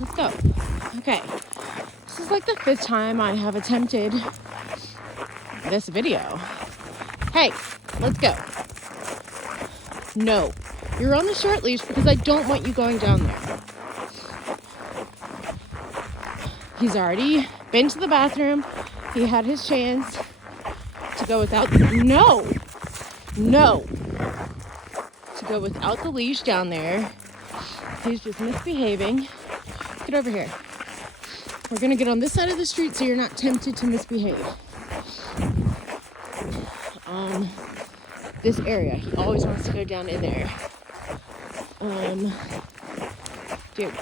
let's go. Okay, this is like the 5th time I have attempted this video. Hey, let's go. No, you're on the short leash because I don't want you going down there. He's already been to the bathroom. He had his chance to go without, no, to go without the leash down there. He's just misbehaving. Get over here. We're gonna get on this side of the street so you're not tempted to misbehave. This area, he always wants to go down in there. Dude.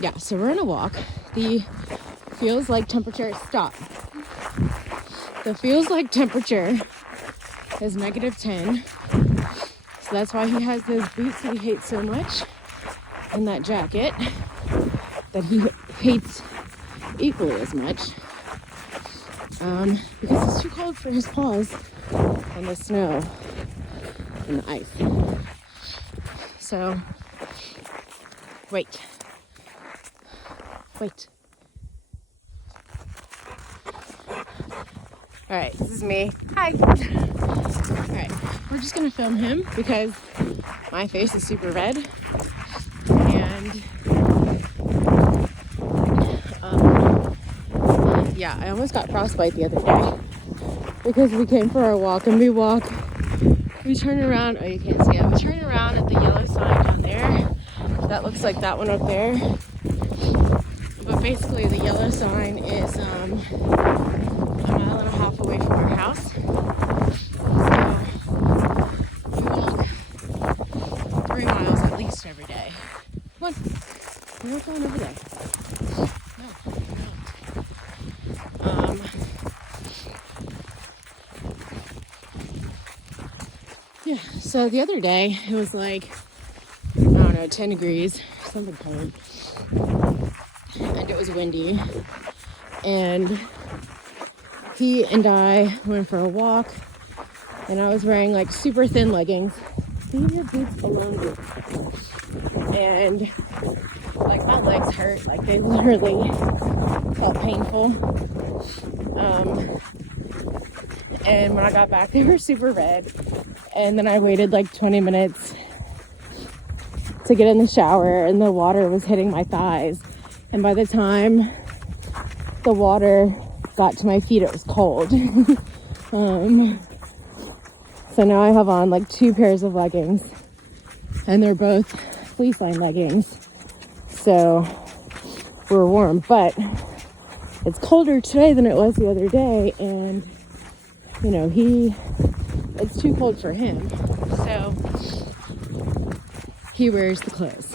Yeah, so we're on a walk. The feels like temperature, stop. The feels like temperature is -10. So that's why he has those boots that he hates so much and that jacket that he hates equally as much. Because it's too cold for his paws in the snow and the ice. So, wait. All right, this is me. Hi. All right, we're just gonna film him because my face is super red. And yeah, I almost got frostbite the other day because we came for our walk and we turn around, oh you can't see it, we turn around at the yellow sign down there. That looks like that one up there. But basically the yellow sign is a mile and a half away from our house. So we walk 3 miles at least every day. Come on, we're not going over there. No, we're not. Yeah, so the other day it was like, I don't know, 10 degrees, something cold. And it was windy. And he and I went for a walk. And I was wearing like super thin leggings. Leave your boots alone, boots. And like my legs hurt. Like they literally felt painful. And when I got back, they were super red. And then I waited like 20 minutes to get in the shower and the water was hitting my thighs. And by the time the water got to my feet, it was cold. So now I have on like 2 pairs of leggings and they're both fleece line leggings. So we're warm, but it's colder today than it was the other day. And you know, it's too cold for him. So he wears the clothes.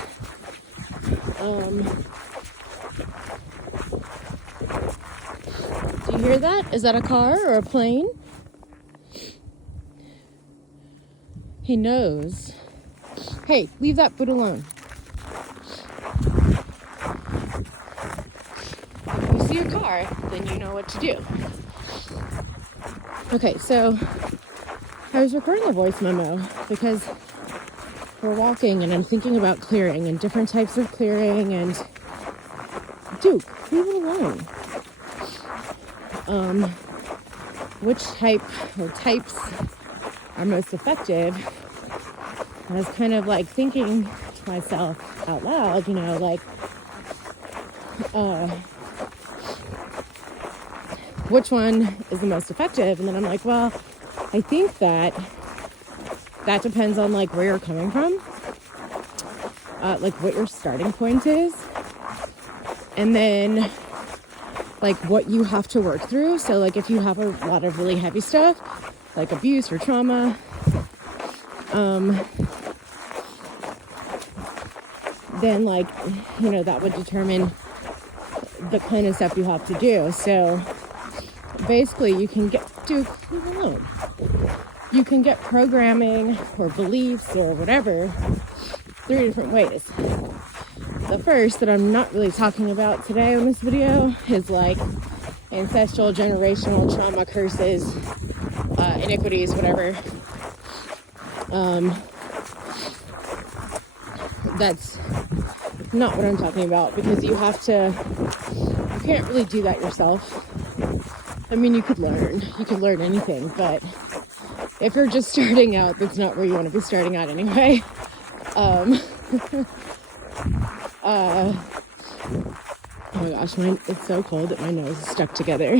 Do you hear that? Is that a car or a plane? He knows. Hey, leave that foot alone. If you see a car, then you know what to do. Okay, so I was recording a voice memo because we're walking and I'm thinking about clearing and different types of clearing and dude, leave it alone. Which type or types are most effective? I was kind of like thinking to myself out loud, you know, like which one is the most effective? And then I'm like, well, I think that depends on like where you're coming from, like what your starting point is, and then like what you have to work through. So like if you have a lot of really heavy stuff like abuse or trauma, then like, you know, that would determine the kind of stuff you have to do. So basically you can get you can get programming or beliefs or whatever 3 different ways. The first that I'm not really talking about today on this video is like ancestral, generational trauma, curses, iniquities, whatever. that's not what I'm talking about, because you can't really do that yourself. I mean, you could learn anything, but if you're just starting out, that's not where you want to be starting out anyway. Oh my gosh, it's so cold that my nose is stuck together.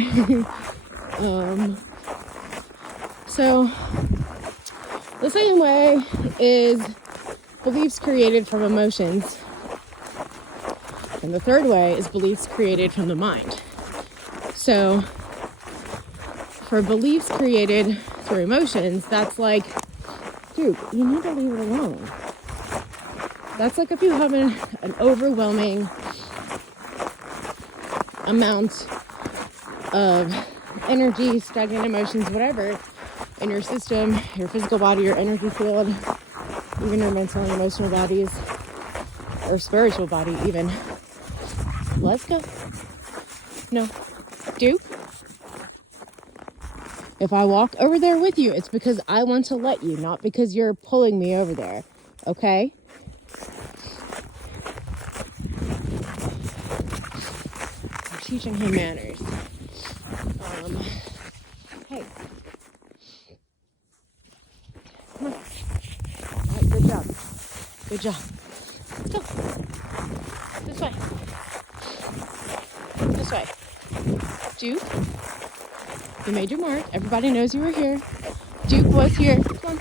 So the second way is beliefs created from emotions. And the third way is beliefs created from the mind. So for beliefs created through emotions, that's like, dude, you need to leave it alone. That's like if you have an overwhelming amount of energy, stagnant emotions, whatever, in your system, your physical body, your energy field, even your mental and emotional bodies, or spiritual body even. Let's go. No. Duke? If I walk over there with you, it's because I want to let you, not because you're pulling me over there. Okay? I'm teaching him manners. Hey. Come on. All right, good job. Good job. Let's go. This way. This way. Duke, you made your mark. Everybody knows you were here. Duke was here. Come on.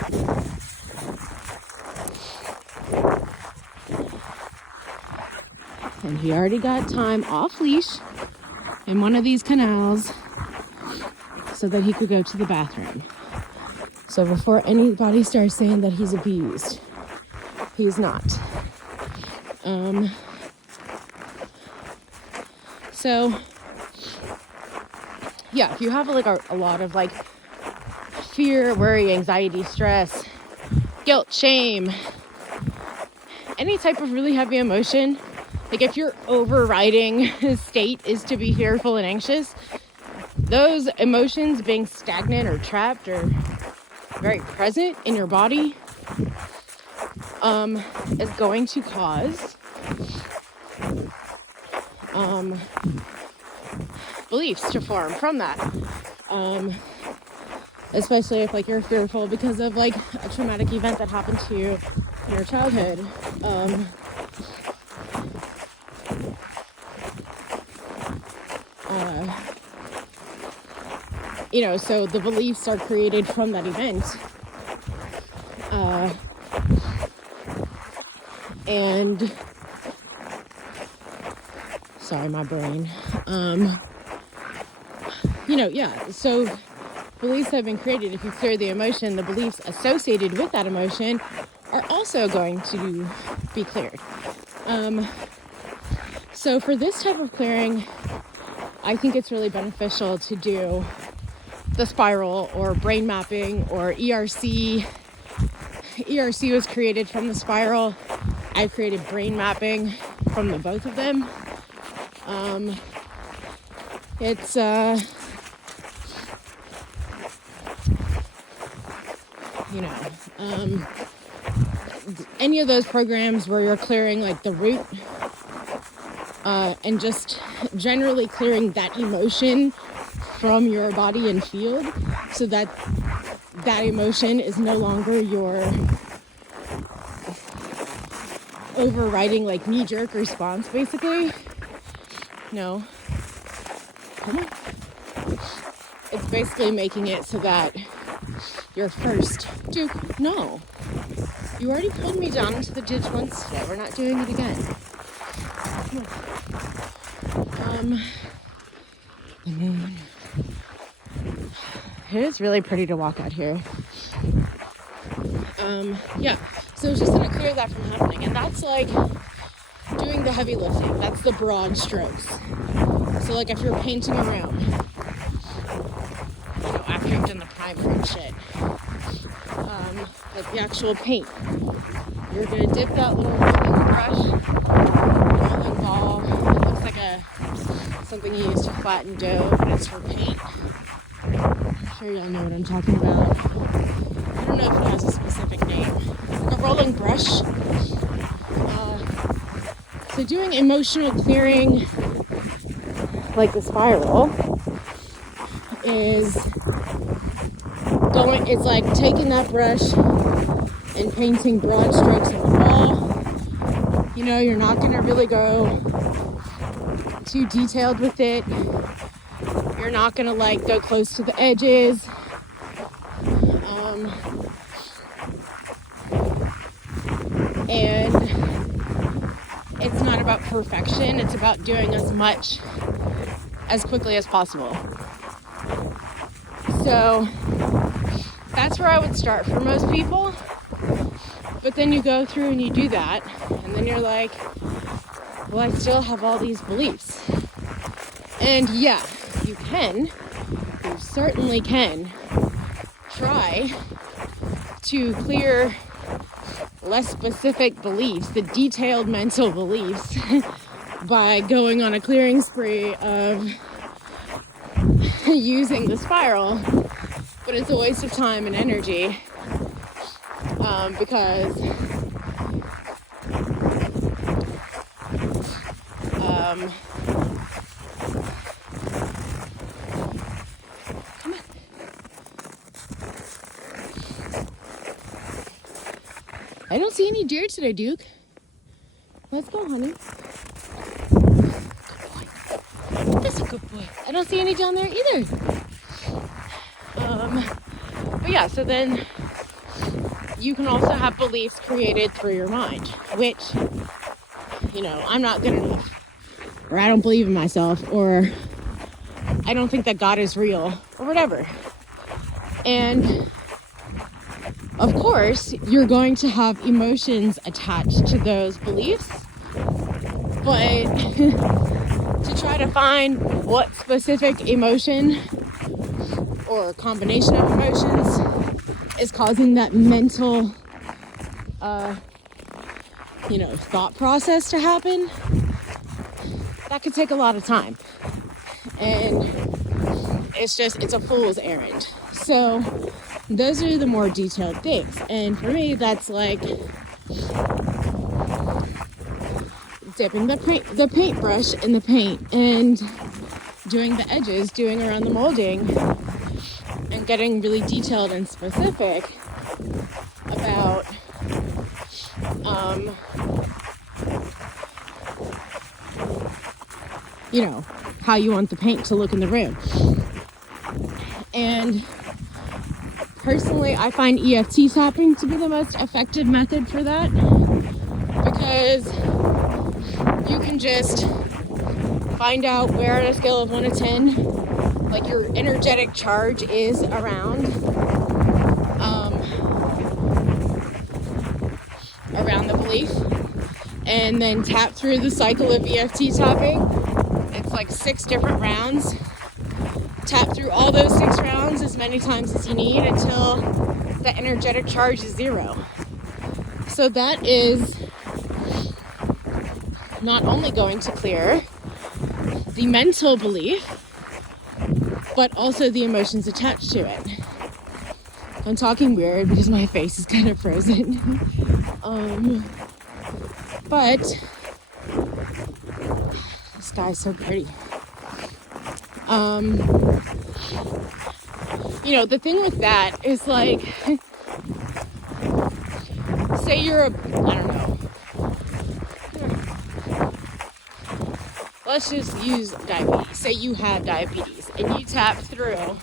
And he already got time off leash in one of these canals so that he could go to the bathroom. So before anybody starts saying that he's abused, he's not. So yeah, if you have like a lot of like fear, worry, anxiety, stress, guilt, shame, any type of really heavy emotion, like if your overriding state is to be fearful and anxious, those emotions being stagnant or trapped or very present in your body is going to cause beliefs to form from that. Especially if like you're fearful because of like a traumatic event that happened to you in your childhood. So the beliefs are created from that event. And sorry, my brain. So beliefs have been created. If you clear the emotion, the beliefs associated with that emotion are also going to be cleared. So for this type of clearing, I think it's really beneficial to do the spiral or brain mapping or ERC. ERC was created from the spiral. I created brain mapping from the both of them. It's any of those programs where you're clearing like the root and just generally clearing that emotion from your body and field so that that emotion is no longer your overriding like knee-jerk response, basically. No. Come on. It's basically making it so that your first Duke, no. You already pulled me down into the ditch once today. We're not doing it again. The moon. It is really pretty to walk out here. So it's just gonna clear that from happening, and that's like doing the heavy lifting. That's the broad strokes. So like if you're painting a room, after you've done the primer and shit, like the actual paint, you're gonna dip that little rolling brush, rolling ball. It looks like something you use to flatten dough, but it's for paint. I'm sure y'all know what I'm talking about. I don't know if it has a specific name. Like a rolling brush. So doing emotional clearing, like the spiral, is going, it's like taking that brush and painting broad strokes on the wall. You know, you're not going to really go too detailed with it. You're not going to like go close to the edges. And it's not about perfection. It's about doing as much as quickly as possible. So that's where I would start for most people. But then you go through and you do that, and then you're like, well, I still have all these beliefs. And yeah, you certainly can try to clear less specific beliefs, the detailed mental beliefs, by going on a clearing spree of using the spiral. But it's a waste of time and energy, because come on. I don't see any deer today, Duke. Let's go, honey. Good boy. That's a good boy. I don't see any down there either. But yeah, so then you can also have beliefs created through your mind, which, you know, I'm not good enough, or I don't believe in myself, or I don't think that God is real, or whatever. And of course, you're going to have emotions attached to those beliefs, but to try to find what specific emotion or combination of emotions is causing that mental, thought process to happen, that could take a lot of time. And it's a fool's errand. So those are the more detailed things. And for me, that's like dipping the paintbrush in the paint and doing the edges, doing around the molding, and getting really detailed and specific about how you want the paint to look in the room. And personally, I find EFT tapping to be the most effective method for that, because you can just find out where on a scale of 1 to 10, like your energetic charge is around the belief, and then tap through the cycle of EFT tapping. It's like 6 different rounds. Tap through all those 6 rounds as many times as you need until the energetic charge is 0. So that is not only going to clear the mental belief, but also the emotions attached to it. I'm talking weird because my face is kind of frozen. But the sky's so pretty. The thing with that is, like, say you're let's just use diabetes. Say you have diabetes and you tap through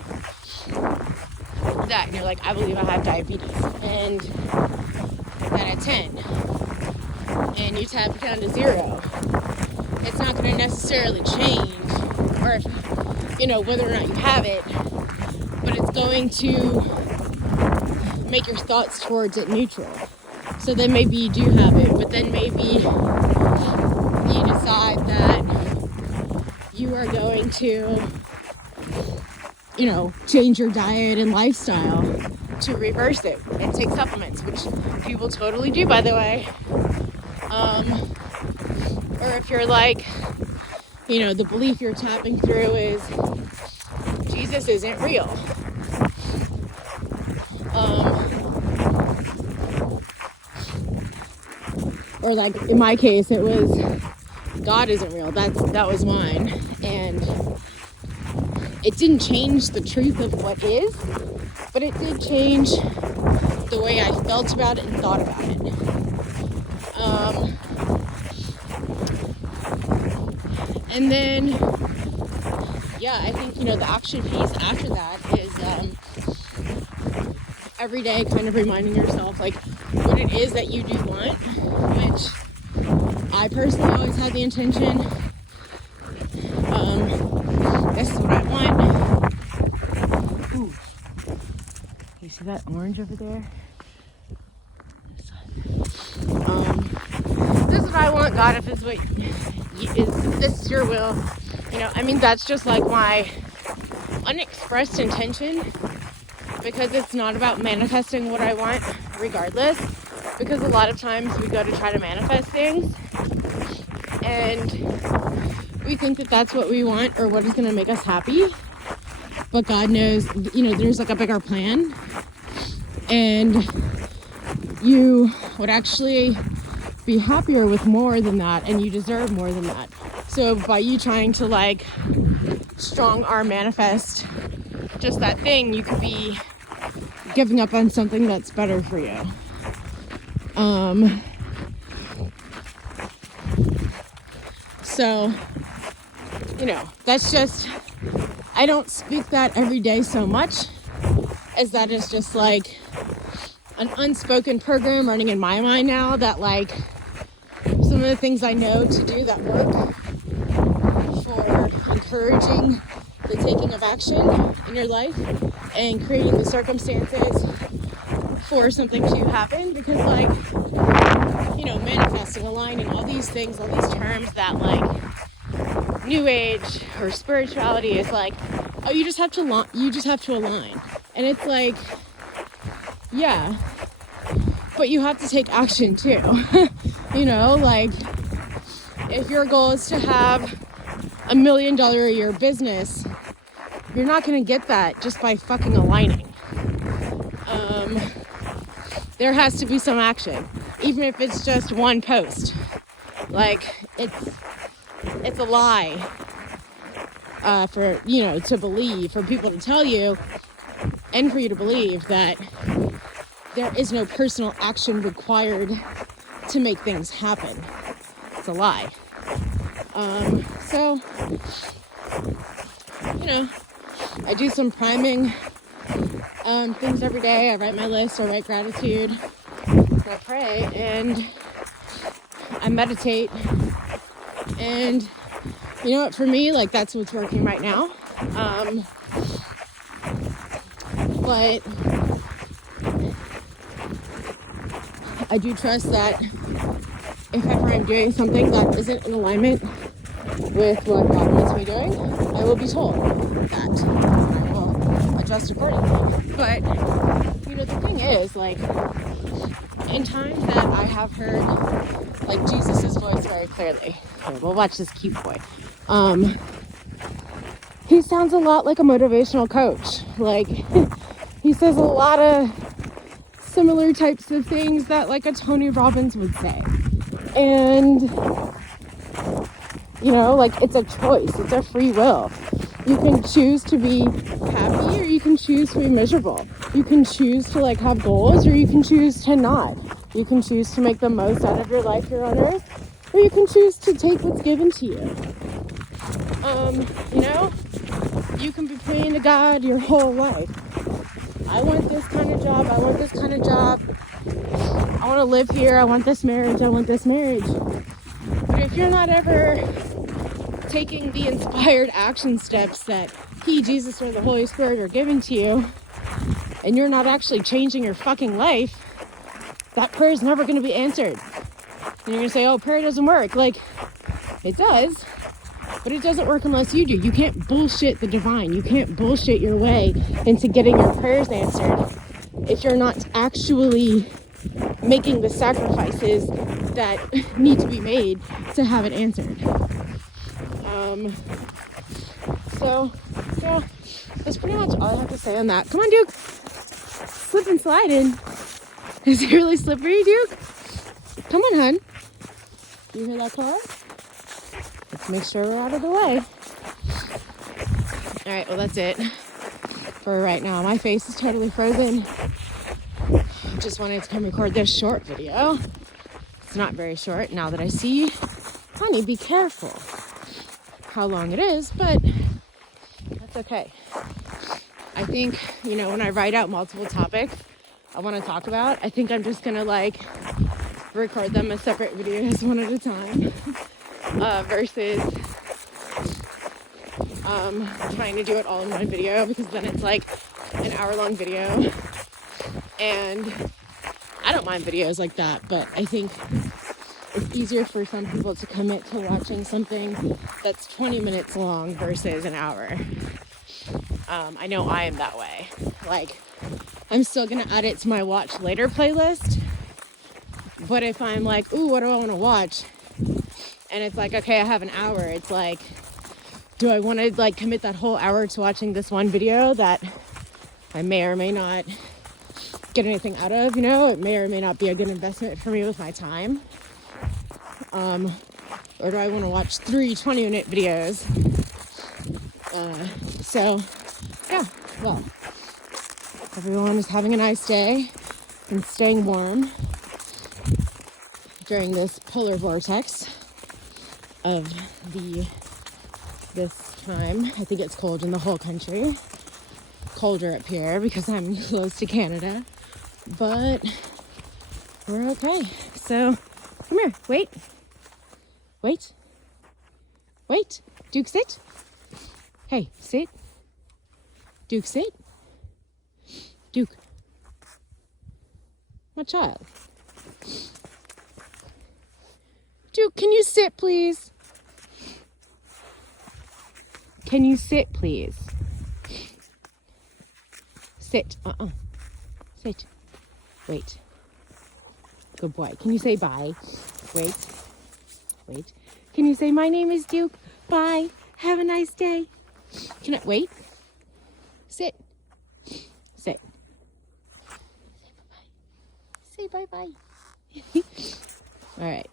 that and you're like, I believe I have diabetes, and then at 10 and you tap it down to 0, it's not going to necessarily change, or if, whether or not you have it, but it's going to make your thoughts towards it neutral. So then maybe you do have it, but then maybe you decide that you are going to, change your diet and lifestyle to reverse it and take supplements, which people totally do, by the way. Or if you're like, the belief you're tapping through is Jesus isn't real. Or like in my case, it was God isn't real. That was mine. And it didn't change the truth of what is, but it did change the way I felt about it and thought about it. And then, yeah, I think, the action piece after that is every day kind of reminding yourself, like, what it is that you do want, which I personally always had the intention. This is what I want. Ooh. You see that orange over there? This is what I want, God, if this is this your will? That's just like my unexpressed intention, because it's not about manifesting what I want regardless, because a lot of times we go to try to manifest things and we think that that's what we want or what is going to make us happy, but God knows, there's like a bigger plan, and you would actually be happier with more than that, and you deserve more than that. So by you trying to like strong arm manifest just that thing, you could be giving up on something that's better for you. So, that's just, I don't speak that every day so much, as that is just like an unspoken program running in my mind now, that like some of the things I know to do that work for encouraging the taking of action in your life and creating the circumstances for something to happen, because like, manifesting, aligning, all these things, all these terms that like new age or spirituality is like, oh, you just have to align. And it's like, yeah, but you have to take action too. Like if your goal is to have $1 million a year business, you're not going to get that just by fucking aligning. There has to be some action, even if it's just one post. Like it's a lie for to believe, for people to tell you, and for you to believe that there is no personal action required to make things happen. It's a lie. So I do some priming things every day. I write my list, I write gratitude, I pray, and I meditate. And you know what, for me, like, that's what's working right now. But I do trust that if ever I'm doing something that isn't in alignment with what God wants me doing, I will be told that. I will adjust accordingly. But, the thing is, like, in times that I have heard, like, Jesus' voice very clearly, we'll watch this cute boy. He sounds a lot like a motivational coach. Like, he says a lot of similar types of things that, like, a Tony Robbins would say. And, like, it's a choice. It's a free will. You can choose to be happy, or you can choose to be miserable. You can choose to, like, have goals, or you can choose to not. You can choose to make the most out of your life here on earth, or you can choose to take what's given to you. You can be praying to God your whole life. I want this kind of job. I want this kind of job. I want to live here. I want this marriage. I want this marriage. But if you're not ever taking the inspired action steps that He, Jesus, or the Holy Spirit are giving to you, and you're not actually changing your fucking life, that prayer is never going to be answered. And you're going to say, oh, prayer doesn't work. Like, it does, but it doesn't work unless you do. You can't bullshit the divine. You can't bullshit your way into getting your prayers answered if you're not actually making the sacrifices that need to be made to have it answered. So that's pretty much all I have to say on that. Come on, Duke. Slip and slide in. Is it really slippery, Duke? Come on, hun. You hear that car? make sure we're out of the way. All right, well, that's it for right now. My face is totally frozen. Just wanted to come record this short video. It's not very short now that I see. Honey, be careful how long it is, but that's okay. I think, you know, when I write out multiple topics I want to talk about, I think I'm just gonna like record them as separate videos one at a time versus trying to do it all in one video, because then it's like an hour-long video, and I don't mind videos like that, but I think it's easier for some people to commit to watching something that's 20 minutes long versus an hour. I know I am that way. Like, I'm still gonna add it to my watch later playlist, but if I'm like, ooh, what do I want to watch? And it's like, okay, I have an hour. It's like, do I want to like commit that whole hour to watching this one video that I may or may not get anything out of? You know, it may or may not be a good investment for me with my time. Or do I want to watch 3 20-minute videos? So, yeah, well, everyone is having a nice day and staying warm during this polar vortex of this time. I think it's cold in the whole country. Colder up here because I'm close to Canada, but we're okay. So, come here, wait. Duke, sit. Hey, sit. Duke, sit. Duke. My child. Duke, can you sit, please? Can you sit, please? Sit. Sit. Wait. Good boy. Can you say bye? Wait. Can you say, my name is Duke? Bye. Have a nice day. Can I wait? Sit. Sit. Say bye-bye. All right.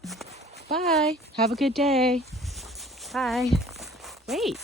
Bye. Have a good day. Bye. Wait.